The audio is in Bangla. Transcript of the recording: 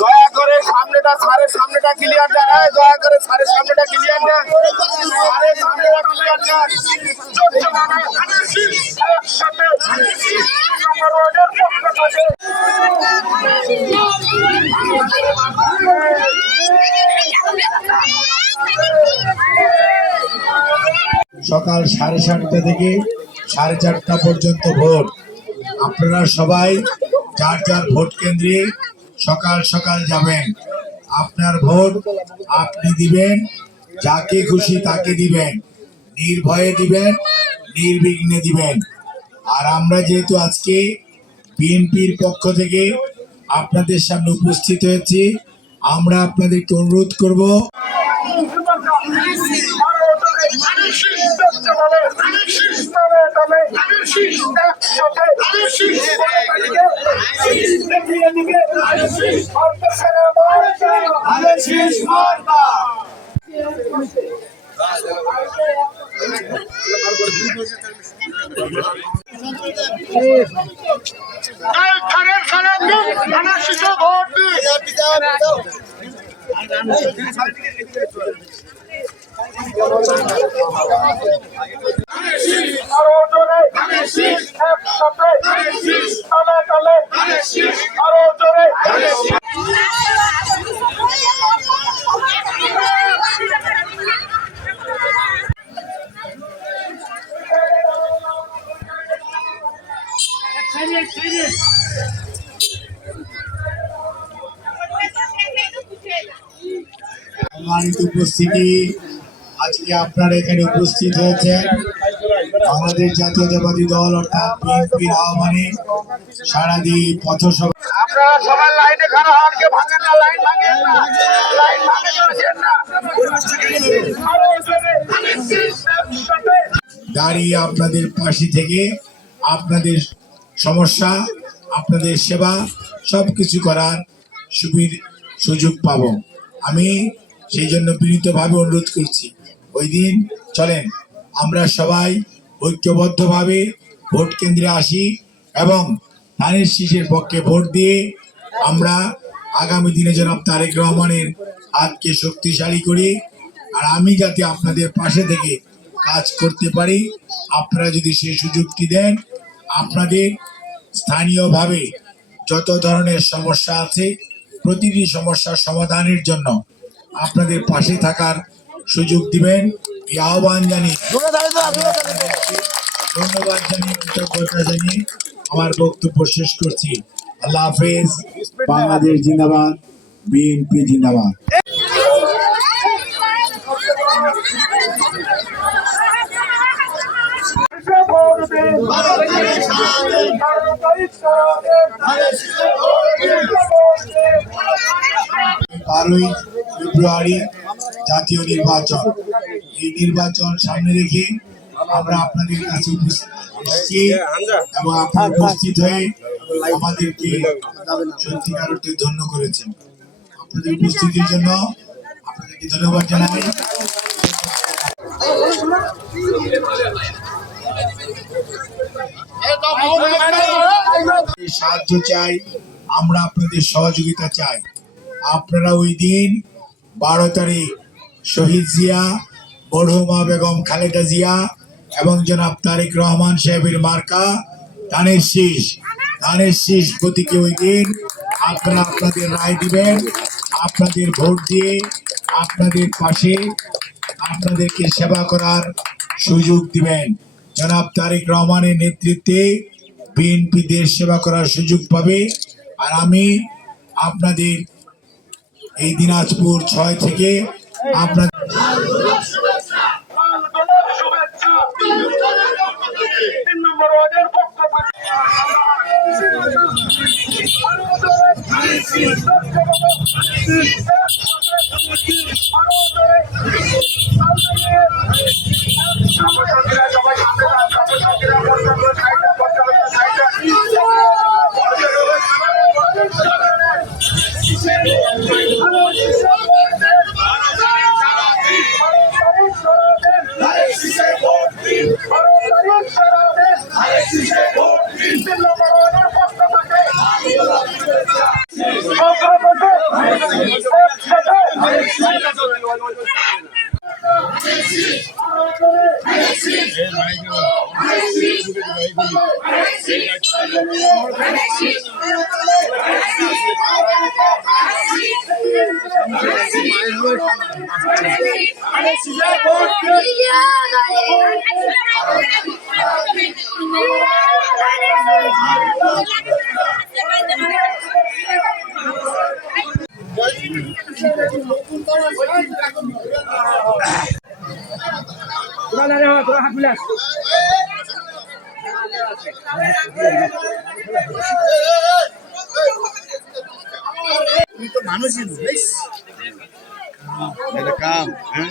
দয়া করে সামনেটা সারের সামনেটা ক্লিয়ার দেন, দয়া করে সারের সামনেটা ক্লিয়ার দেন, সারের সামনেটা ক্লিয়ার দেন। সকাল 7:30 থেকে 4:30 পর্যন্ত ভোট। আপনারা সবাই যার যার ভোট কেন্দ্রে সকাল সকাল যাবেন। আপনার ভোট আপনি দিবেন, যাকে খুশি তাকে দিবেন, নির্ভয়ে দিবেন, নির্বিঘ্নে দিবেন। আর আমরা যেহেতু আজকে বিএনপির পক্ষ থেকে আপনাদের সামনে উপস্থিত হয়েছি, আমরা আপনাদেরকে অনুরোধ করব সম্মানিত উপস্থিতি, আজকে আপনারা এখানে উপস্থিত হয়েছেন বাংলাদেশ জাতীয়তাবাদী দল অর্থাৎ বিএনপির আহ্বানে সারাদিন পথসভা। আপনারা সবাই লাইনে খাড়া হন, কেউ ভাঙেন না, লাইন ভাঙেন না, লাইন ভাঙেন না। দাঁড়িয়ে আপনাদের পাশে থেকে আপনাদের সমস্যা, আপনাদের সেবা সবকিছু করার সুযোগ পাবো। আমি সেই জন্য বিনীতভাবে অনুরোধ করছি, ওই দিন চলেন আমরা সবাই ঐক্যবদ্ধভাবে ভোট কেন্দ্রে আসি এবং ধানের শীষের পক্ষে ভোট দিয়ে আমরা আগামী দিনে জনাব তারেক রহমানের হাতকে শক্তিশালী করি। আর আমি যাতে আপনাদের পাশে থেকে কাজ করতে পারি, আপনারা যদি সেই সুযোগটি দেন, আপনাদের স্থানীয়ভাবে যত ধরনের সমস্যা আছে প্রতিটি সমস্যার সমাধানের জন্য আপনাদের পাশে থাকার সুযোগ দিবেন, এই আহ্বান জানিয়ে ধন্যবাদ জানিয়ে কৃতজ্ঞতা জানিয়ে আমার বক্তব্য শেষ করছি। আল্লাহ হাফেজ। বাংলাদেশ জিন্দাবাদ, বিএনপি জিন্দাবাদ। বারোই ফেব্রুয়ারি জাতীয় নির্বাচন, এই নির্বাচন সামনে রেখে আমরা আপনাদের কাছে উপস্থিত এবং আপনারা উপস্থিত হয়ে আমাদেরকে সত্যিকার অর্থে ধন্য করেছেন। আপনাদের উপস্থিতির জন্য আপনাদেরকে ধন্যবাদ জানাই। সাহায্য চাই, আমরা আপনাদের সহযোগিতা চাই। আপনারা ওই দিন 12 তারিখ শহীদ জিয়া, মরহুমা বেগম খালেদা জিয়া এবং জনাব তারেক রহমান সাহেবের মার্কা ধানের শীষ ধানের শীষ প্রতীকে ওই দিন আপনারা আপনাদের রায় দিবেন, আপনাদের ভোট দিয়ে আপনাদের পাশে আপনাদেরকে সেবা করার সুযোগ দিবেন। জনাব তারেক রহমানের নেতৃত্বে বিএনপি দেশ সেবা করার সুযোগ পাবে। আর আমি আপনাদের এই দিনাজপুর 6 থেকে আপনাদের তিন নম্বর ওয়ার্ডের পক্ষ তুই তো মানুষই নয়, এটা কাম, হ্যাঁ